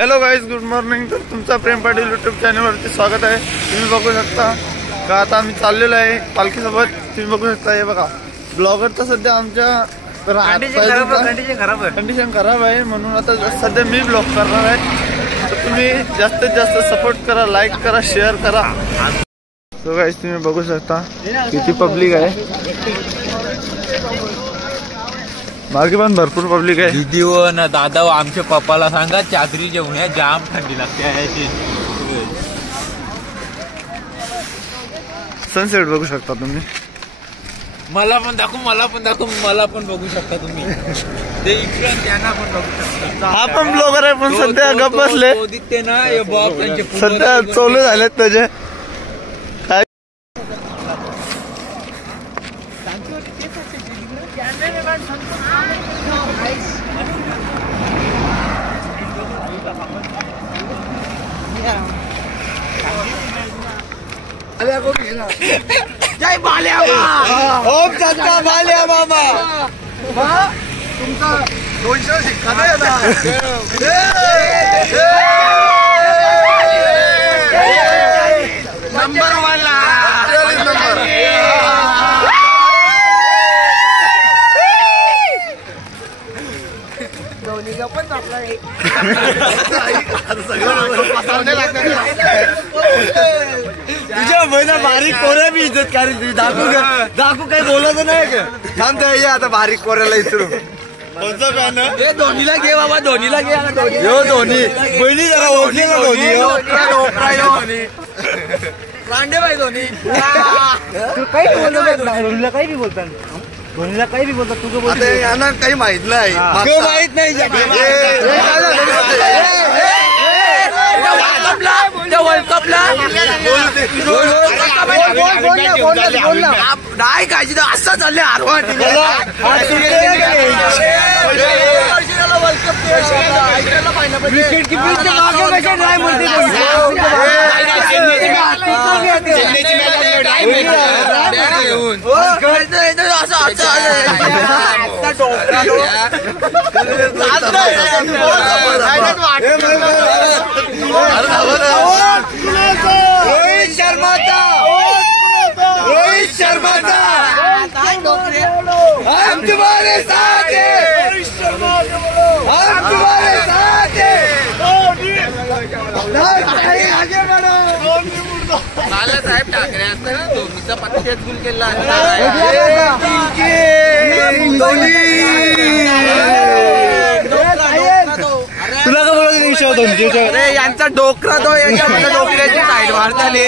Hello guys, good morning. तर तुमचा प्रेम Patil YouTube चॅनलवरती स्वागत आहे. तुम्ही बघू शकता का आता आम्ही चाललेलो आहे पालखीसोबत. तुम्ही बघू शकता हे बघा, ब्लॉगर तर सध्या आमच्या कंडिशन खराब आहे, म्हणून आता सध्या मी ब्लॉग करणार आहे. तर तुम्ही जास्तीत जास्त सपोर्ट करा, लाईक करा, शेअर करा. सो गाईज तुम्ही बघू शकता किती पब्लिक आहे. मागे पण भरपूर पब्लिक आहे. दीदी ना दादा आमच्या पप्पाला सांगा चादरी जेवण जाम थंडी लागते. सनसेट बघू शकता तुम्ही. मला पण दाखवू मला पण बघू शकता तुम्ही. ते इकडे त्यांना पण बघू शकता. हा पण ब्लॉगर आहे, पण सध्या गप बसले. ना सध्या चालू झालेत त्याचे. जय बाल्या ओम संता बाल्या मामा. तुमचा 200 शिक्का नाही ना. नंबर 1 ला पण आपला तुझ्या बहिणा बारीक कोऱ्या बी इज्जत करेल तुझी. दाखवू काही बोलायचं नाही का? थांबता ये आता बारीक कोऱ्याला इचरू. कोणचा पॅन हे धोनीला घे बाबा, धोनीला घे. यो धोनी बहिणी जरा ओळखली ना. धोनी रांडे भाई धोनी. तू काही धोनीला काही बी बोलतात. धोनीला काही बी बोलतात. तू बोलतो यांना काही माहित नाही. माहित नाही. वर्ल्ड कपला नाही काय असं चाललंय. आरवा विकेट किपिंग नाही म्हणते. रोहित शर्माचा हम तुम्हारे साथ हैं. हम तुम्हारे साथ हैं. बाळासाहेब ठाकरे असतं ना, धोनीचा 35 गुल केला. तुला का बोलायचं विषय होतो यांचा डोकरा तो याच्यामध्ये डोकऱ्याची साईड वाढताले.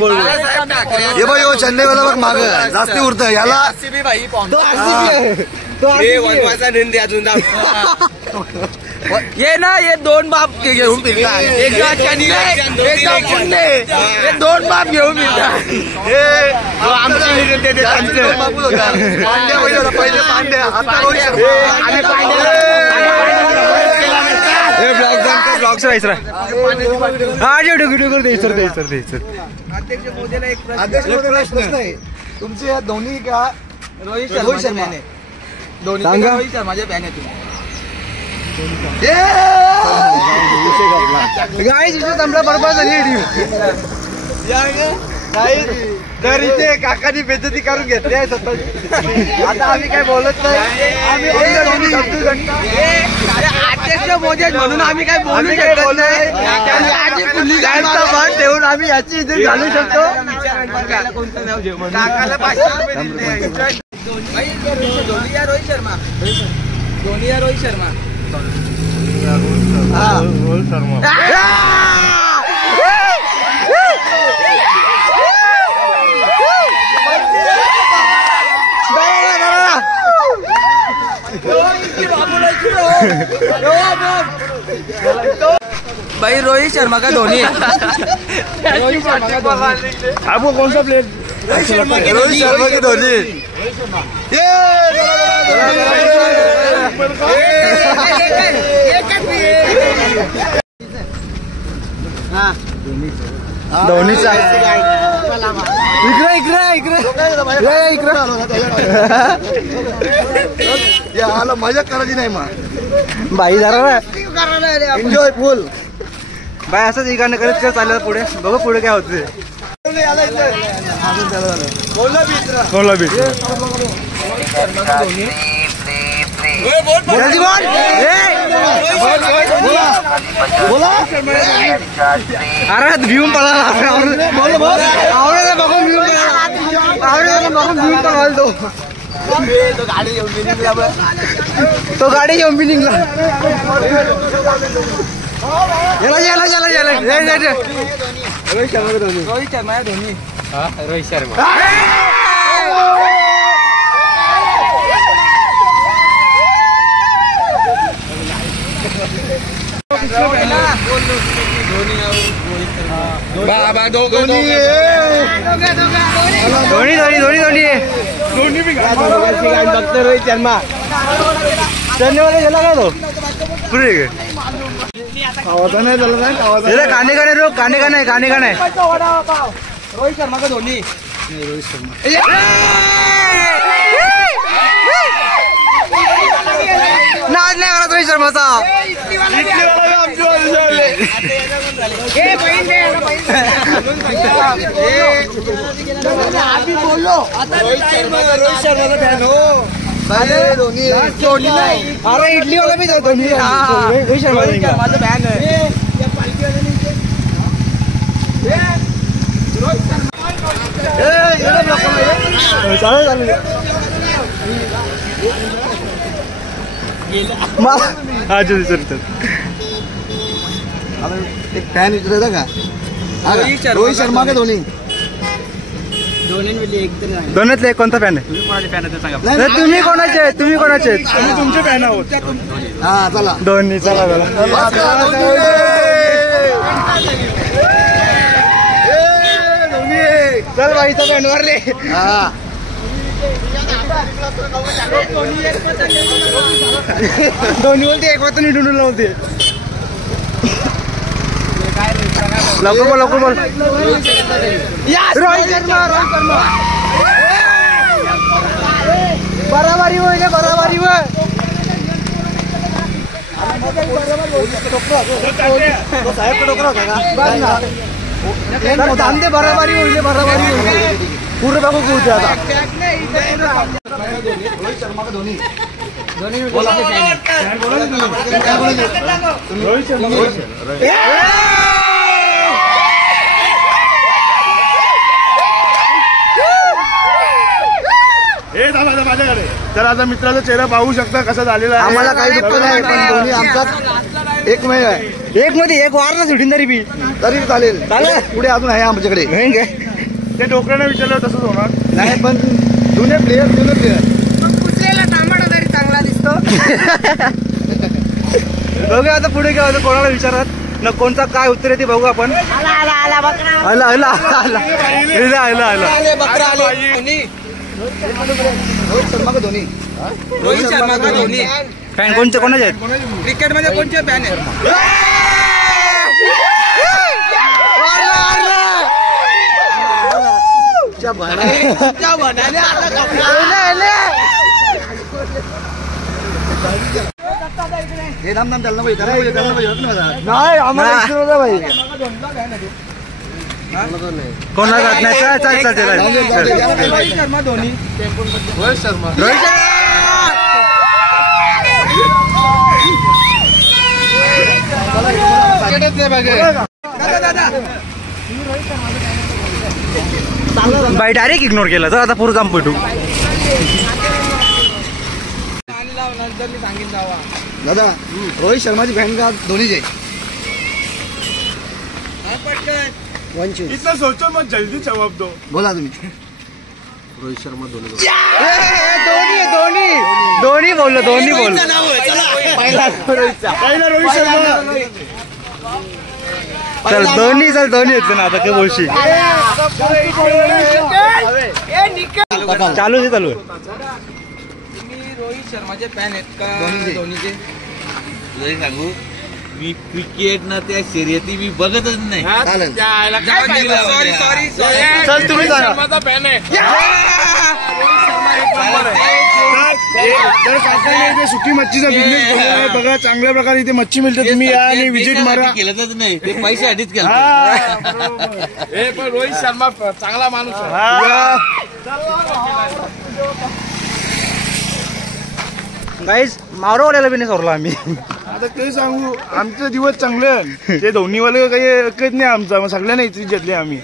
बाळासाहेब ठाकरे हे बघ, यो चेन्नईवाला बघ माग जास्ती उरत याला. भाई वनवासा नंदी अजून ये ना, ये 2 बाप घेऊन फिरतात. एकदा चेन्नई एकदा पुणे. हे 2 बाप घेऊन फिरतात. पहिले पांड्या, आता ब्लॉग्स राहायचं. हा जे डुकर द्यायचं. अध्यक्ष मोदीला एक प्रश्न आहे. तुमचे या धोनी का रोहित शर्मा धोनी रोहित शर्माचे फॅन आहे तुम्ही. गाईज संपला बरोबर झाली. तर इथे काकानी बेइज्जती करून घेतली आहे स्वतः. आता आम्ही काय बोलत नाही. अध्यक्ष मोदी म्हणून आम्ही काय बोलू शकत नाही. मान ठेवून आम्ही याची इथे घालू शकतो. काकाला 500 रुपये दिले. धोनी या रोहित शर्मा. रोहित शर्मा. भाई रोहित शर्मा का धोनी. आपको कौन सा प्लेयर? रोहित शर्मा की धोनी. धोनीचा इकडे याला मजा करायची नाही मग. बाई जरा एन्जॉय फुल बाय असंच इकडनं करत करत चाललं पुढे बघू पुढे काय होते कोला बीच अरे भिवून पळाला आवडे बघून भिवून पळाला तो गाडी घेऊन बी निघला रोहित शर्मा धोनी रोहित शर्मा धोनी रोहित शर्मा चेन्नईवाले गेला का तो पुढे काने का नाही काने का नाही रोहित शर्मा का धोनी रोहित शर्मा नाच नाही करत रोहित शर्माचा अरे इडली वाला भी धोनी रोहित शर्मा माझं बॅन आहे एक फॅन विचारायचा का रोहित शर्मा का धोनी दोन्हीतले कोणता फॅन आहे तुम्ही कोणाचे तुमचे फॅन आहोत हा चला धोनी चला चल बाईचा फॅन वरले धोनी बोलते एक वाजता निडून लावते लवकर बोल रोहित शर्मा बराबरी होईल बराबरी होईल पूर्ण बघू होते आता रोहित शर्मा का धोनी रोहित शर्मा माझ्याकडे तर आता मित्राचा चेहरा पाहू शकता कसा झालेला आहे आम्हाला काही दुःख नाही पण धोनी आमचाच एक मध्ये एक वार ना सुटीन तरी चालेल पुढे अजून आहे आमच्याकडे ते डोकऱ्याने विचारलं तसंच होणार नाही पण जुने प्लेयर कुठलेला तांबडा तरी चांगला दिसतो बघूया आता पुढे काय होतं कोणाला विचारत न कोणता काय उत्तर आहे ते बघू आपण रोहित शर्मा का धोनी फॅन कोणते कोणाचे आहेत क्रिकेट मध्ये कोणते फॅन आहेत हे नाम त्याला नाही आम्हाला भाई कोणा जात नाही रोहित शर्मा धोनी रोहित शर्मा बाई डायरेक्ट इग्नोर केला तर आता पुढे जाम पेटू दादा रोहित शर्माची बहन का धोनीचे इतना सोचो मत जल्दी जवाब दो बोला तुम्ही रोहित शर्मा धोनी बोललो पहिला रोहित शर्मा चल धोनी येतो ना आता काय बोलशी चालू आहे तुम्ही रोहित शर्माचे फॅन आहेत का धोनीचे सांगू मी क्रिकेट ना त्या शर्यती मी बघतच नाही तुम्ही फॅन आहे तर काकाने इथे सुकी मच्छीचा बिझनेस बघा, चांगल्या प्रकारे इथे मच्छी मिळते. तुम्ही या आणि व्हिजिट मारा. केलंच नाही ते पैसे आधीच केलं. पण रोहित शर्मा चांगला माणूस आहे. गाईस मारोवाल्याला बी नाही सोडला आम्ही. आता ते सांगू, आमचे दिवस चांगले. ते दोन्हीवाले काही एकच नाही आमचा, मग सगळ्यांना इथे घेतले आम्ही.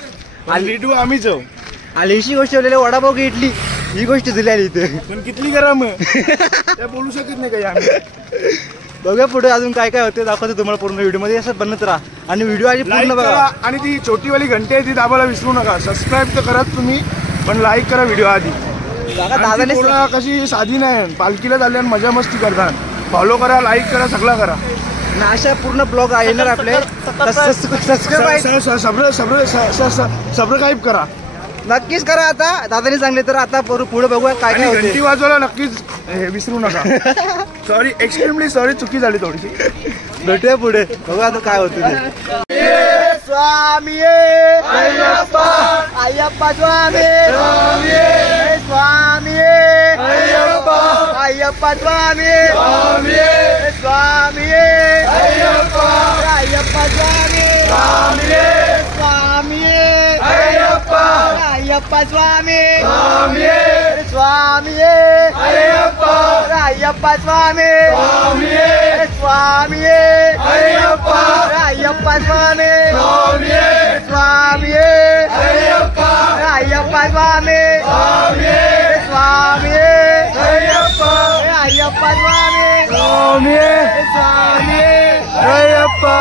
लिटू आम्हीच आली. ही गोष्ट वडापाव की इडली ही गोष्ट झाली आली इथे. पण किती करा मग त्या बोलू शकत नाही काही आम्ही. बघा पुढे अजून काय काय होते दाखवते तुम्हाला पूर्ण व्हिडिओ मध्ये. असं बनत राहा आणि व्हिडिओ आधी पूर्ण बघा. आणि ती छोटीवाली घंटी आहे ती दाबायला विसरू नका. सबस्क्राईब तर करा तुम्ही, पण लाईक करा व्हिडिओ आधी. दादाने कशी साधी नाही, पालखीला चालली आणि मजा मस्ती करतात. फॉलो करा, लाईक करा, सगळं करा. अशा पूर्ण ब्लॉग येणार आपले. सबस्क्राईब करा, नक्कीच करा. आता दादाने सांगले तर आता पुढे बघूया काय काय घंटी वाजवायला नक्कीच विसरू नका. सॉरी, एक्स्ट्रीमली सॉरी, चुकी झाली थोडीशी. भेटूया पुढे, बघूया आता काय होतं ते. स्वामी अय्यप्पा, अय्यप्पा स्वामी, स्वामी अय्यप्पा, अय्यप्पा स्वामी, स्वामी अय्यप्पा, अय्यप्पा स्वामी, स्वामी अय्यप्पा, अय्यप्पा स्वामी, स्वामी अय्यप्पा, अय्यप्पा स्वामी, स्वामी अय्यप्पा, अय्यप्पा स्वामी, स्वामी अय्यप्पा, अय्यप्पा स्वामी, स्वामी अय्यप्पा, अय्यप्पा स्वामी, स्वामी अय्यप्पा.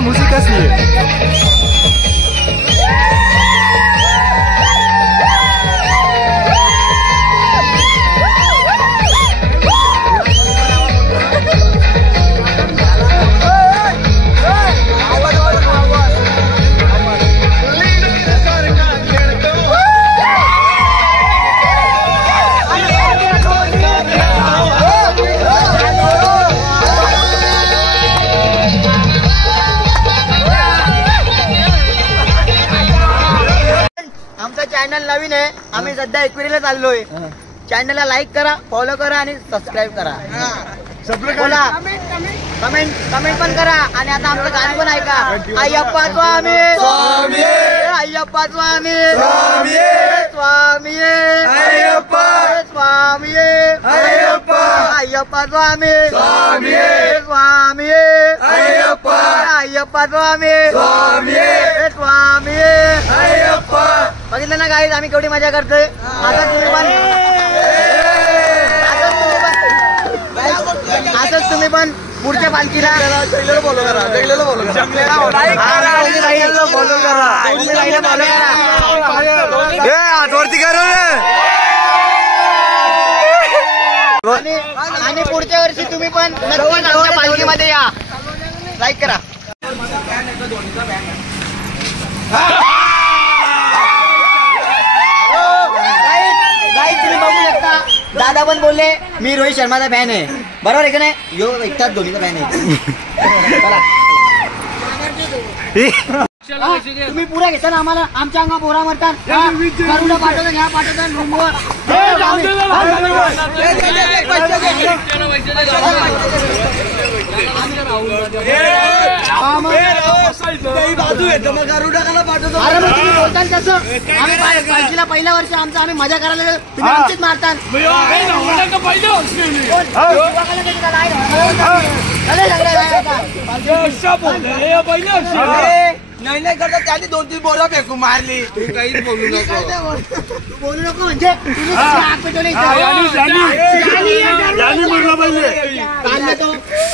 Música así. चॅनल नवीन आहे, आम्ही सध्या एकविरीला चाललोय. चॅनलला लाईक करा, फॉलो करा आणि सबस्क्राईब करा. बोला, कमेंट पण करा. आणि आता आमचं गाणं पण ऐका. अय्यप्पा स्वामी, अय्यप्पा स्वामी, स्वामी अय्यप्पा, स्वामी अय्यप्पा, अय्यप्पा स्वामी, स्वामी अय्यप्पा, अय्यप्पा स्वामी, स्वामी अय्यप्पा. बघितलं ना गाईज, आम्ही केवढी मजा करतोय. आता तुम्ही पण पुढच्या पालखीला फॉलो करा, आणि पुढच्या वर्षी तुम्ही पण नक्कीच आमच्या पालखीमध्ये या. लाईक करा. तुम्ही बघू शकता, दादा पण बोलले मी रोहित शर्माचा फॅन आहे. बरोबर आहे का नाही? यो एकटाच धोनीचा फॅन आहे. तुम्ही पुरा घेता ना आम्हाला, आमच्या अंगा पोरा मारतात. करुणा पाठवतात, ह्या पाठवतात रूमवर. अरे मग तुम्ही बोलता तसं. आम्ही पालखीला पहिल्या वर्षी आम्ही मजा करायला, तुम्ही आमचीच मारतात. नाही नाही करता त्याने 2-3 बोला फेकू मारली. तू काहीच बोलू नको. बोलू नको म्हणजे तुम्ही आग पेटवली.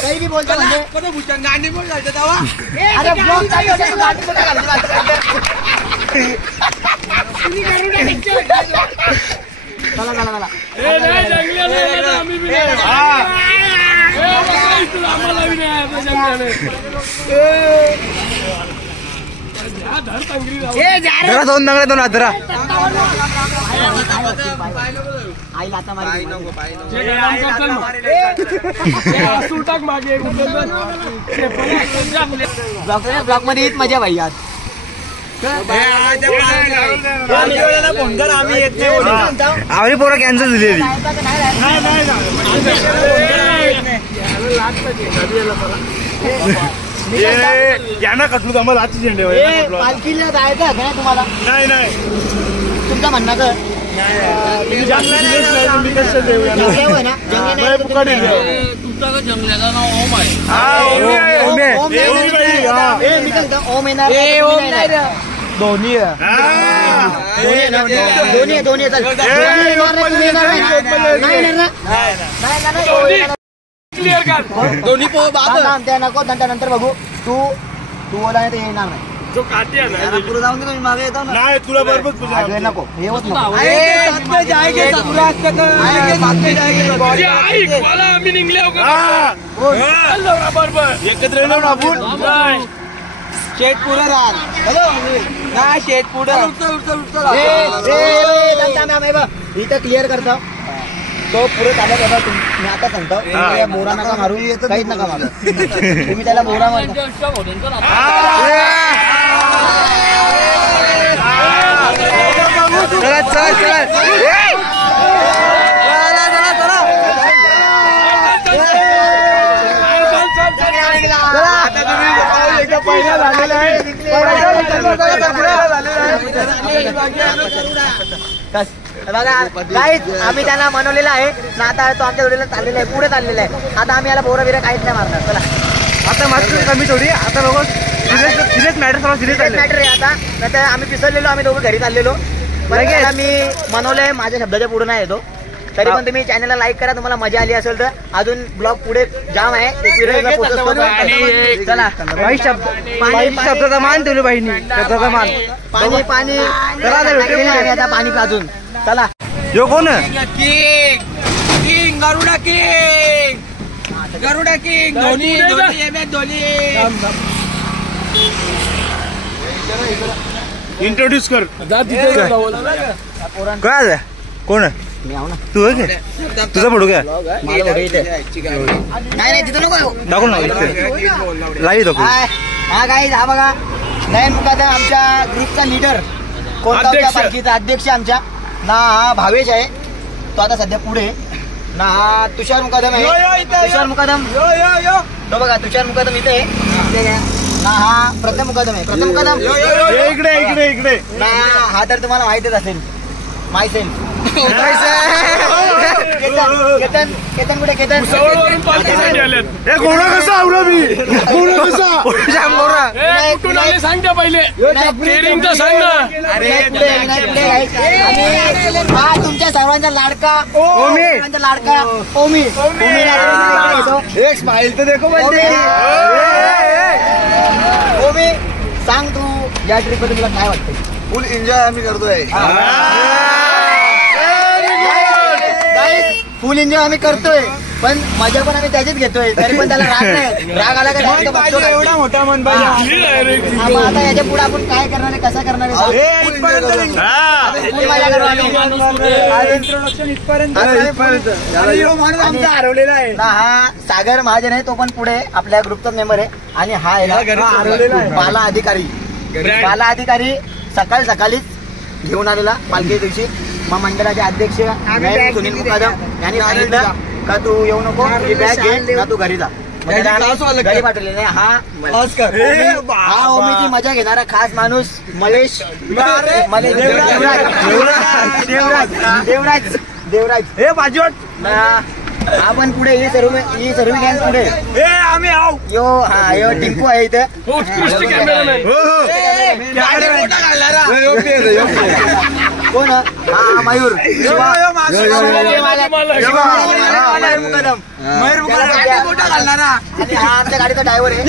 काही बी बोलतो म्हणजे गांडी पण घालतो तेव्हा. अरे ब्लॉग जरा दोन नंगरे दोन हात जरा ब्लॉक मध्ये येत मजा भाई आज आवडी पोरं कॅन्सल झालेली यांना कटलू आम्हाला आजची झेंडे पालखीला जायचं आहे का तुम्हाला नाही नाही तुमचं म्हणणं काय तुमचा का जंगल्याचं नाव ओम आहे. ओम येणार दोन्ही दोन्ही नको नंतर बघू तू ओला ते येणार नाही पुढे जाऊन दे मागे येतो ना नाही तुला बरोबर नको हे होत नको एकत्र येणार ना आपण शेत पुढं राहा नाही शेत पुढं इथं क्लिअर करतो तो पुढे चालत होता मी आता सांगतो बोरा नका मारू काहीच नका मारू तुम्ही त्याला बोरा मारता चला चला चला आम्ही त्यांना मनवलेलं आहे ना आता तो आमच्या जोडीला चाललेला आहे पुढे चाललेला आहे आता आम्ही याला बोरा बिरा काहीच नाही मारणार चला आता मात्र कमी थोडी आता बघ सिरियस मॅटर सर्व सिरियस मॅटर आहे आता नंतर आम्ही पिसरलेलो आम्ही दोघं घरी चाललेलो बरं मी मनवलंय माझ्या शब्दाच्या पुढे नाही येतो तरी पण तुम्ही चॅनलला लाईक करा तुम्हाला मजा आली असेल तर अजून ब्लॉग पुढे जाम आहे चला शब्दाचा मान ठेवलो बाईनी शब्दाचा मान पाणी पाणी आता पाणी पाजून चला यो कोण king Garuda king Dhoni introduce कर काय कोण तू आहे तुझा फोटो काय नाही तिथं नको दाखव ना लाईव्ह दाखव हा गाईज हा बघा नयन मुकादम आमच्या ग्रुपचा लीडर कोणता पालखीचा अध्यक्ष आमच्या ना हा भावेश आहे तो आता सध्या पुढे ना हा तुषार मुकादम आहे तुषार मुकादम तो बघा तुषार मुकादम इथे आहे ना हा प्रथम मुकादम आहे प्रथम मुकादम इकडे इकडे इकडे ना हा तर तुम्हाला माहितच असेल माहिती केतन कुठे केतन घोडा कसा आवडा मी घोडा कसा सांग पहिले सांग ना हा तुमच्या सर्वांचा लाडका सर्वांचा लाडका ओमी एक स्माइल तर देखो ओमी सांग तू या ट्रिप मध्ये तुला काय वाटतं फुल एन्जॉय आम्ही करतोय फुल एन्जॉय आम्ही करतोय पण मजा पण आम्ही त्याचीच घेतोय तरी पण त्याला राग नाही राग आला का एवढा मोठा मन पाहिजे आता याच्या पुढे आपण काय करणार आहे कसा करणार आहे हरवलेला आहे हा सागर महाजन आहे तो पण पुढे आपल्या ग्रुपचा मेंबर आहे आणि हा आहे बाला अधिकारी सकाळीच घेऊन आलेला पालखी दिवशी मग मंडळाचे अध्यक्ष सुनील मुकादम यांनी सांगितलं का तू येऊ नको बॅग घे ना तू घरी जा घरी पाठवले नाही हा ओमीची मजा घेणारा खास माणूस मलेश देवराज हे बाजूट आपण पुढे ही सर्व गँग पुढे आम्ही आव यो टिंकू आहे इथं कोण हा मयूर मुकदम आणि हा आमच्या गाडीचा ड्रायव्हर आहे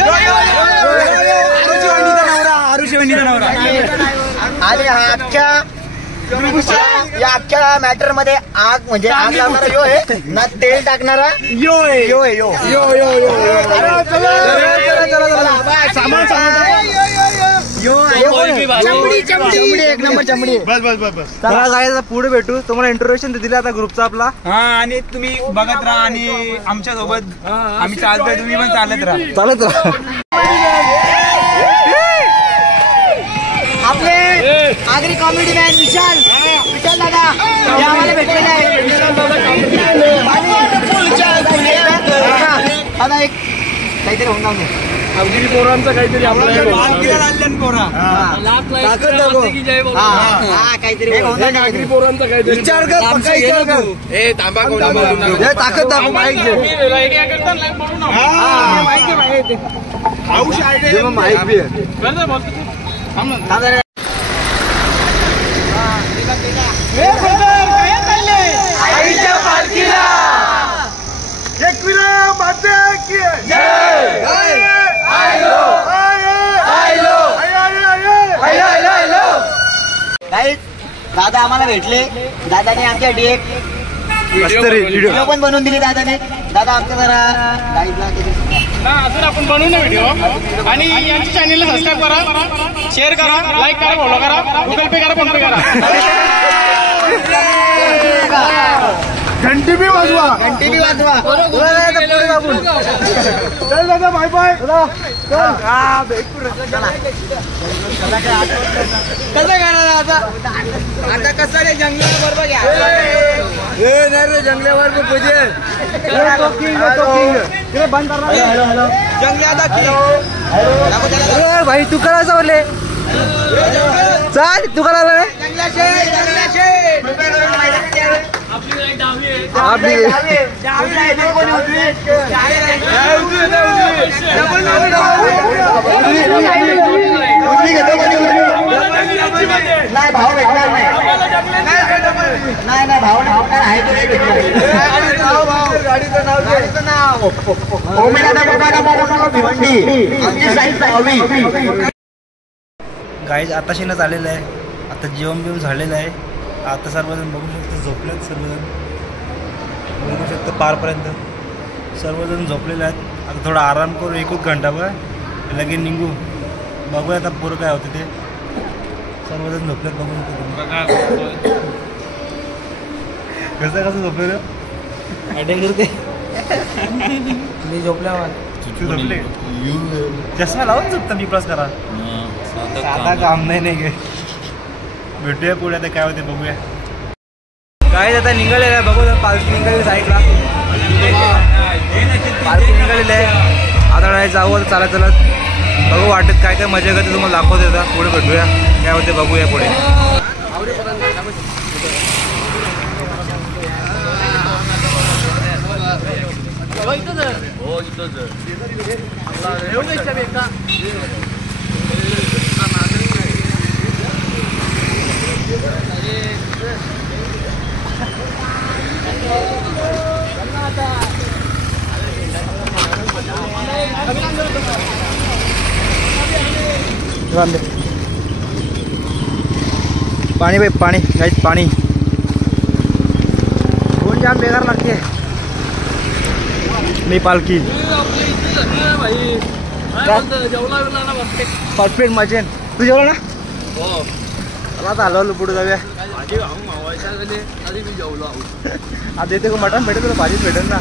आणि या अख्ख्या मॅटर मध्ये आग म्हणजे आग लावणारा यो आहे ना, तेल टाकणारा यो आहे. यो आहे यो चमडी एक नंबर चमडी. बस चला गायचा पुढे भेटू. तुम्हाला इंट्रोडक्शन दिलं आता ग्रुपचा आपला. हा आणि तुम्ही बघत राहा आणि आमच्या सोबत आम्ही चालतोय, तुम्ही पण चालत राहा. आपले आगरी कॉमेडी मॅन विशाल दादा हे आम्हाला भेटलेले आहे. आता एक काहीतरी होऊन जाऊ अवघिरी पोरांचं काहीतरी काहीतरी पोरांचं काहीतरी विचार कर. ए तांबा ताकद दाखव. माईक माईक बी आईच्या पालखीला दादा आम्हाला भेटले. दादाने आमच्यासाठी एक व्हिडिओ पण बनवून दिली दादाने. दादा आमच्या जरा अजून आपण बनवू ना व्हिडिओ. आणि यांच्या चॅनलला सबस्क्राईब करा, शेअर करा, लाईक करा, फॉलो करा, गुगल पे करा, फोन पे करा. घंटी बी वाजवा. चल दादा बाय बाय. कसं करणार आता कसं रे जंगला बरोबर घ्या. नाही रे जंगल्यावर बंद करणार भाई. तू करायचं बोलले चाल. तू करायला नाही भाव भेटणार नाही भाव भेटणार आहे. गाडीचं नाव गाईज आताशीनच आलेलं आहे. आता जेवण बिवून झालेलं आहे. आता सर्वजण बघू शकतो झोपलेत. सर्वजण बघू शकतो पारपर्यंत सर्वजण झोपलेले आहेत. आता थोडा आराम करू 1 घंटाभर लगेच निघू. बघूया आता पुरं काय होतं ते. सर्वजण झोपलेत बघू शकतो. कसं झोपलेलं मी झोपल्यावर झोपले. चष्मा लावून झोपता मी प्लस करा. साधा काम नाही गे. भेटूया पुढे आता काय होते बघूया. काय आता निघालेलं आहे. बघू पालखी निघाली साईडला. पालखी निघालेली आहे. आता नाही जाऊ चालत बघू. वाटत काय काय मजा करते तुम्हाला दाखवते. आता पुढे भेटूया काय होते बघूया पुढे. पाणी बाई पाणी गाईत पाणी. कोण जाम बेकार लागते. मी पालखी परफेक्ट मजेन. तू जेवला ना. आता हलवलं पुढे जाऊया. आता येते का मटण भेटेल तुला. भाजीच भेटेल ना.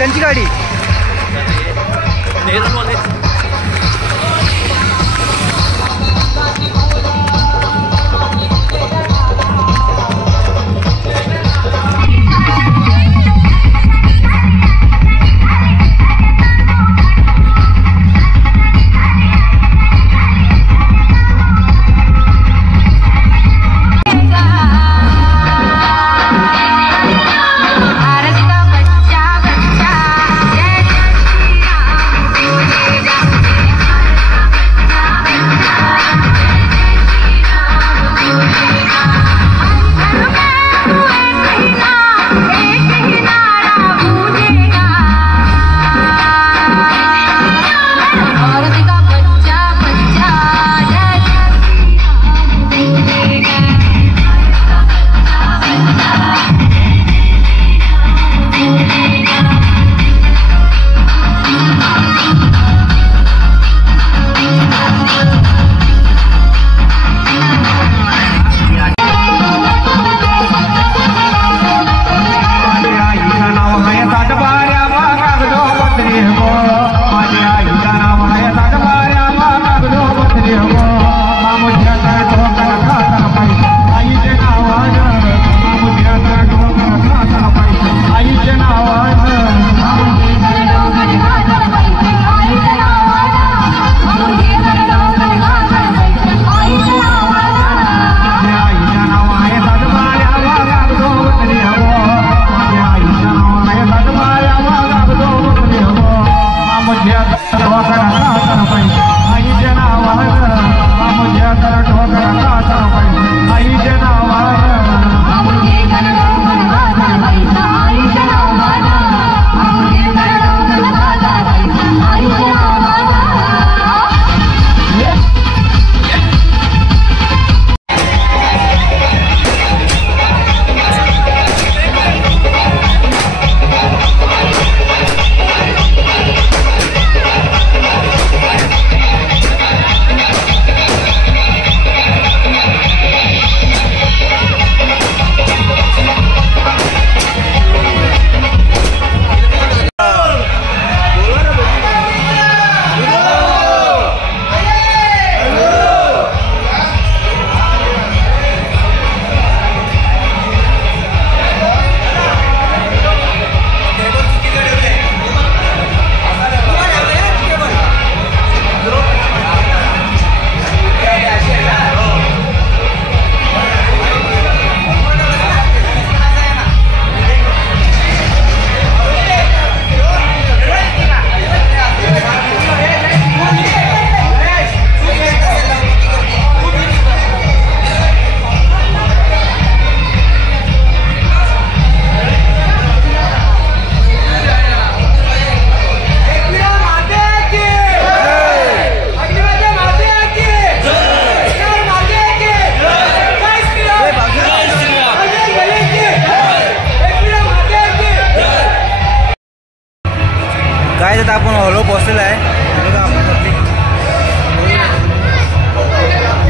त्यांची गाडी काय तर आपण हॉलो पोहोचलेला आहे.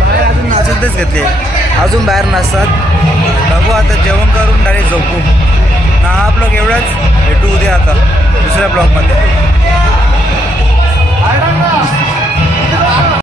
बाहेर अजून नाचतच घेतले, अजून बाहेर नाचतात. बघू आता जेवण करून डायरेक्ट झोपू ना. हा ब्लॉग एवढाच, भेटू उद्या आता दुसऱ्या ब्लॉगमध्ये.